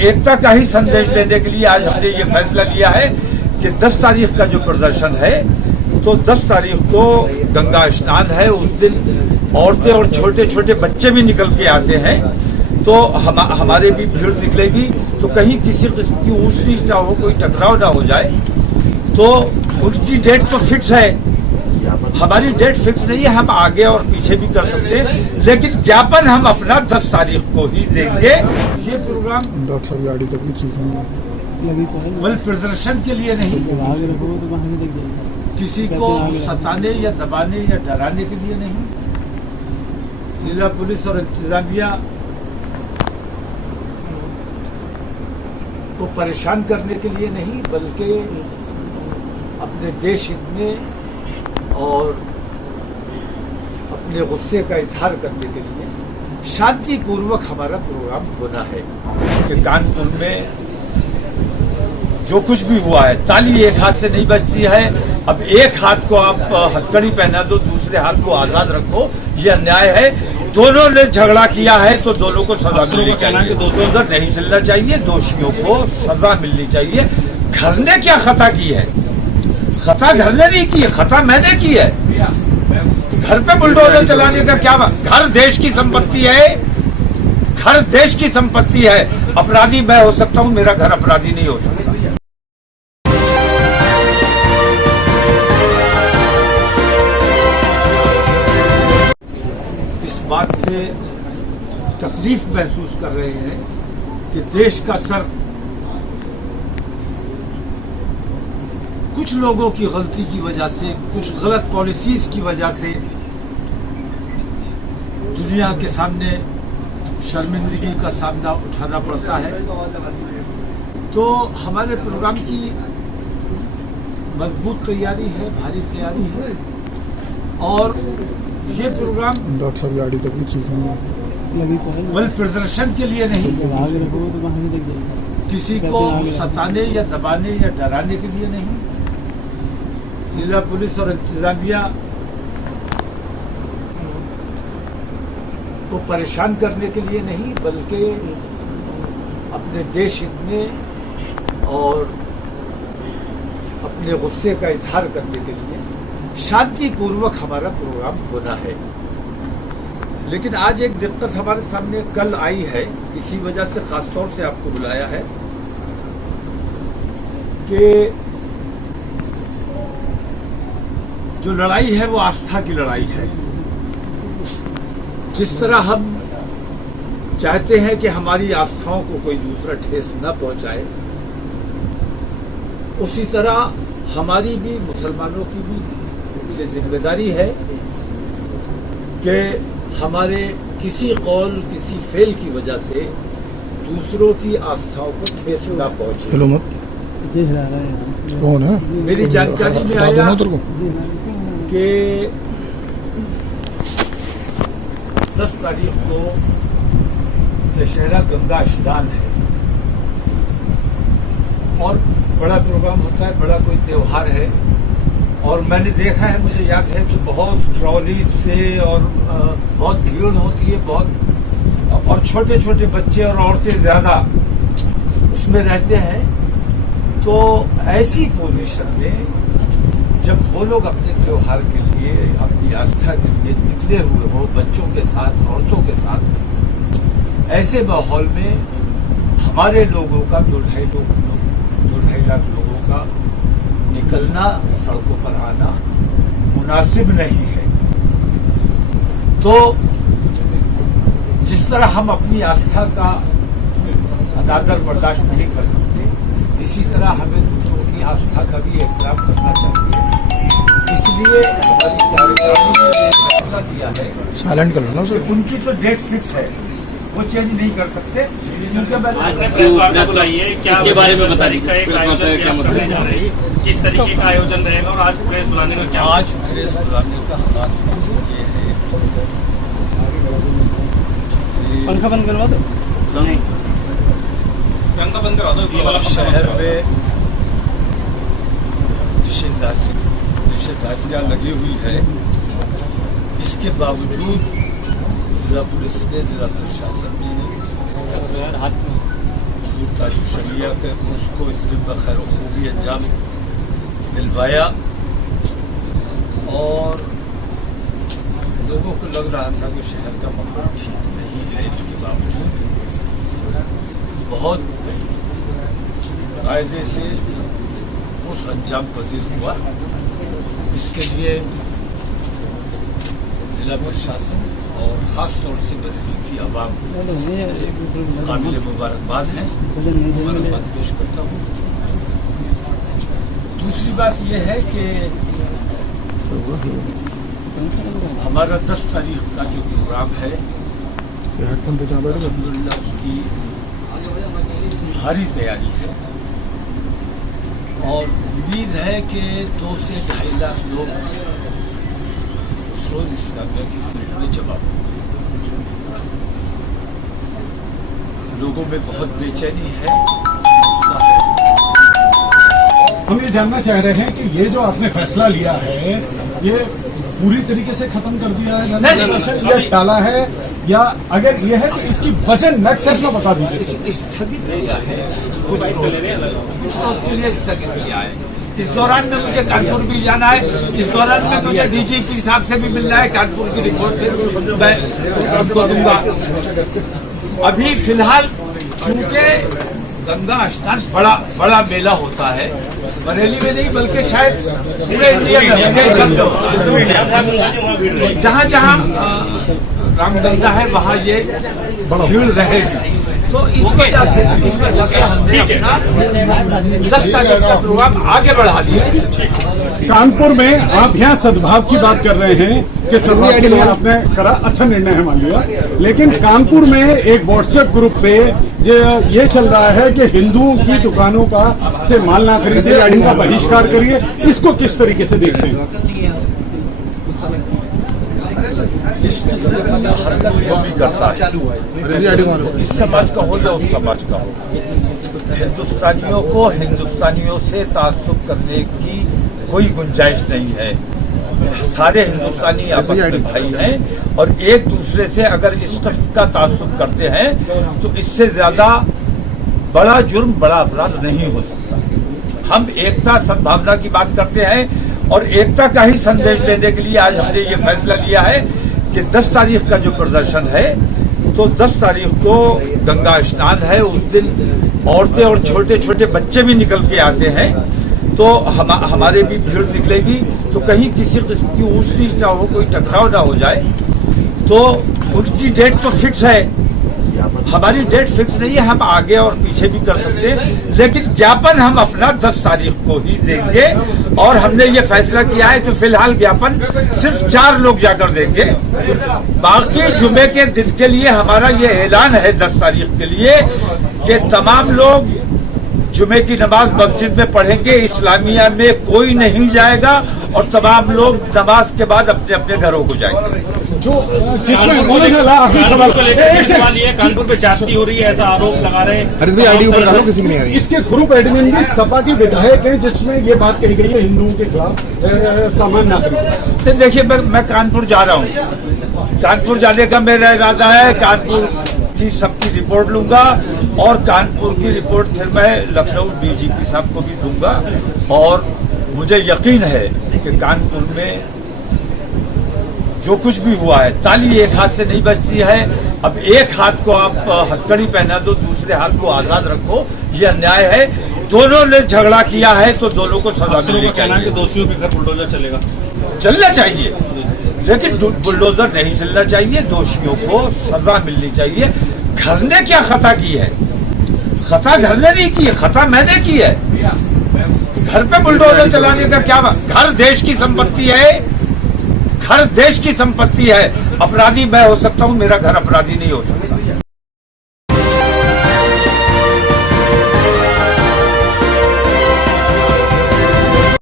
एकता का ही संदेश देने के लिए आज हमने ये फैसला लिया है कि 10 तारीख का जो प्रदर्शन है, तो 10 तारीख को गंगा स्नान है। उस दिन औरतें और छोटे छोटे बच्चे भी निकल के आते हैं, तो हमारे भी भीड़ निकलेगी। तो कहीं किसी किस्म की ऊंच नीच ना हो, कोई टकराव ना हो जाए। तो उनकी डेट तो फिक्स है, हमारी डेट फिक्स नहीं है। हम आगे और पीछे भी कर सकते हैं, लेकिन ज्ञापन हम अपना 10 तारीख को ही देंगे। ये प्रोग्राम बल प्रदर्शन के लिए नहीं, किसी को सताने या दबाने या डराने के लिए नहीं। जिला पुलिस और इंतजामिया को परेशान करने के लिए नहीं, बल्कि अपने देश हित में और अपने गुस्से का इजहार करने के लिए शांतिपूर्वक हमारा प्रोग्राम होना है। कि कानपुर में जो कुछ भी हुआ है, ताली एक हाथ से नहीं बजती है। अब एक हाथ को आप हथकड़ी पहना दो, दूसरे हाथ को आजाद रखो, ये अन्याय है। दोनों ने झगड़ा किया है तो दोनों को सजा मिलनी चाहिए। दोनों उधर नहीं चलना चाहिए, दोषियों को सजा मिलनी चाहिए। घर ने क्या खता की है? खता घर ने नहीं की है, खता मैंने की है। घर पे बुलडोजर चलाने का क्या? घर देश की संपत्ति है, घर देश की संपत्ति है। अपराधी मैं हो सकता हूं, मेरा घर अपराधी नहीं हो सकता। इस बात से तकलीफ महसूस कर रहे हैं कि देश का सर कुछ लोगों की गलती की वजह से, कुछ गलत पॉलिसीज की वजह से दुनिया के सामने शर्मिंदगी का सामना उठाना पड़ता है। तो हमारे प्रोग्राम की मजबूत तैयारी है, भारी तैयारी है। और ये प्रोग्राम बल प्रदर्शन के लिए नहीं, किसी को सताने या दबाने या डराने के लिए नहीं। जिला पुलिस और इंतजामिया को परेशान करने के लिए नहीं, बल्कि अपने देश हित में और अपने गुस्से का इजहार करने के लिए शांतिपूर्वक हमारा प्रोग्राम होना है। लेकिन आज एक दिक्कत हमारे सामने कल आई है, इसी वजह से खासतौर से आपको बुलाया है कि जो लड़ाई है वो आस्था की लड़ाई है। जिस तरह हम चाहते हैं कि हमारी आस्थाओं को कोई दूसरा ठेस न पहुंचाए, उसी तरह हमारी भी, मुसलमानों की भी ये जिम्मेदारी है कि हमारे किसी कौल, किसी फेल की वजह से दूसरों की आस्थाओं को ठेस न पहुंचे। कौन है? मेरी जानकारी में आया कि 10 तारीख को दशहरा गंगा स्नान है और बड़ा प्रोग्राम होता है, बड़ा कोई त्योहार है। और मैंने देखा है, मुझे याद है कि बहुत ट्रॉली से और बहुत भीड़ होती है, बहुत, और छोटे छोटे बच्चे और औरतें ज्यादा उसमें रहते हैं। तो ऐसी पोजीशन में जब वो लोग अपने त्योहार के लिए, अपनी आस्था के लिए निकले हुए हो, बच्चों के साथ, औरतों के साथ, ऐसे माहौल में हमारे लोगों का 2-2.5 लाख लोगों का निकलना, सड़कों पर आना मुनासिब नहीं है। तो जिस तरह हम अपनी आस्था का अनादर बर्दाश्त नहीं कर सकते, इसी तरह हमें दूसरों की आस्था का भी एहतराम करना चाहिए। इसलिए हमारी कार्यकारिणी ने फैसला किया है, साइलेंट कर लो ना सर। उनकी तो डेट फिक्स है, वो चेंज नहीं कर सकते। आपने प्रेस वार्ता बुलाई है, क्या के बारे में बता रही है? आयोजन करने जा रही है, किस तरीके का आयोजन रहेगा और आज प्रेस बुलाने का क्या? आज प्रेस बुलाने का खास मकसद ये है, पंखा बंद करवा दो, नहीं पंखा बंद करवा दो। शहर में निषेधाज्ञा लगी हुई है, इसके बावजूद जिला पुलिस ने, जिला प्रशासन ने हजूर ताजु शरिया के उसको इसने बखैर खूबी अंजाम दिलवाया और लोगों को लग रहा था कि शहर का माहौल ठीक नहीं है। इसके बावजूद बहुत कायदे से उस अंजाम पजीर हुआ। इसके लिए जिला प्रशासन और ख़ास तौर से बरेली की आवाम काबिल मुबारकबाद हैं, मुबारकबाद पेश करता हूँ। दूसरी बात यह है कि हमारा 10 तारीख का जो प्रोग्राम है अल्हम्दुलिल्लाह उसकी भारी तैयारी है और उम्मीद है कि 2 से 2.5 लाख लोग रोज इस काव्या की फील्ड में जमा होंगे। लोगों में बहुत बेचैनी है। हम ये जानना चाह रहे हैं कि ये जो आपने फैसला लिया है ये पूरी तरीके से खत्म कर दिया है धरना या टाला है, या अगर ये है तो इसकी वजह नेक्स्ट सेट में बता दीजिए। स्थगित किया है, कुछ रोज के लिए स्थगित किया है। इस दौरान में मुझे कानपुर भी जाना है। इस दौरान में मुझे डीजीपी साहब से भी मिलना है। कानपुर की रिपोर्ट फिर मैं आपको दूंगा। अभी फिलहाल चूंकि गंगा स्नान बड़ा मेला होता है, बरेली में नहीं बल्कि शायद पूरे इंडिया में होता है। जहाँ जहाँ रामगंगा है वहाँ ये भीड़ रहेगी। तो इस वजह से हमने अपना 10 तारीख का प्रोग्राम आगे बढ़ा दिया। कानपुर में आप यहाँ सद्भाव की बात कर रहे हैं कि सद्भाव के लिए आपने करा, अच्छा निर्णय है मान लिया, लेकिन कानपुर में एक व्हाट्सएप ग्रुप पे ये चल रहा है कि हिंदुओं की दुकानों का से माल ना खरीदिए, इनका बहिष्कार करिए। इसको किस तरीके से देखते हैं? हरकत जो भी करता है, इस समाज का हो या उस समाज का हो, हिंदुस्तानियों को हिंदुस्तानियों से ताल्लुक करने की कोई गुंजाइश नहीं है। सारे हिंदुस्तानी आपस में भाई हैं और एक दूसरे से अगर इस कस्म का ताल्लुक करते हैं तो इससे ज्यादा बड़ा जुर्म, बड़ा अपराध नहीं हो सकता। हम एकता सद्भावना की बात करते हैं और एकता का ही संदेश देने के लिए आज हमने ये फैसला लिया है कि 10 तारीख का जो प्रदर्शन है तो 10 तारीख को गंगा स्नान है। उस दिन औरतें और छोटे छोटे बच्चे भी निकल के आते हैं, तो हमारे भी भीड़ निकलेगी। तो कहीं किसी किस्म की ऊंच नीच ना हो, कोई टकराव ना हो जाए। तो उनकी डेट तो फिक्स है, हमारी डेट फिक्स नहीं है। हम आगे और पीछे भी कर सकते हैं, लेकिन ज्ञापन हम अपना 10 तारीख को ही देंगे। और हमने ये फैसला किया है कि फिलहाल ज्ञापन सिर्फ 4 लोग जाकर देंगे। बाकी जुमे के दिन के लिए हमारा ये ऐलान है 10 तारीख के लिए कि तमाम लोग जुमे की नमाज मस्जिद में पढ़ेंगे, इस्लामिया में कोई नहीं जाएगा और तमाम लोग नमाज के बाद अपने अपने घरों को जाएंगे। जो जिसमें आखिरी सवाल को लेकर सवाल ये कानपुर पे जाती हो रही है, ऐसा आरोप लगा रहे हैं। आईडी ऊपर डालो, किसी की नहीं आ रही। इसके ग्रुप एडमिन भी सपा के विधायक हैं, जिसमें ये बात कही गई है हिंदुओं के खिलाफ सामान ना खरीदे। देखिए, मैं कानपुर जा रहा हूँ। कानपुर जाने का मेरा इरादा है। कानपुर की सबकी रिपोर्ट लूंगा और कानपुर की रिपोर्ट फिर मैं लखनऊ डीजीपी साहब को भी दूंगा। और मुझे यकीन है कि कानपुर में जो कुछ भी हुआ है, ताली एक हाथ से नहीं बजती है। अब एक हाथ को आप हथकड़ी पहना दो, दूसरे हाथ को आजाद रखो, ये अन्याय है। दोनों ने झगड़ा किया है तो दोनों को सजा मिलनी चाहिए। दोषियों के घर बुलडोजर चलेगा, चलना चाहिए, लेकिन बुलडोजर नहीं चलना चाहिए। दोषियों को सजा मिलनी चाहिए। घर ने क्या खता की है? खता घर ने नहीं की है, खता मैंने की है। घर पे बुलडोजर चलाने का क्या? घर देश की संपत्ति है, घर देश की संपत्ति है। अपराधी मैं हो सकता हूँ, मेरा घर अपराधी नहीं हो सकता।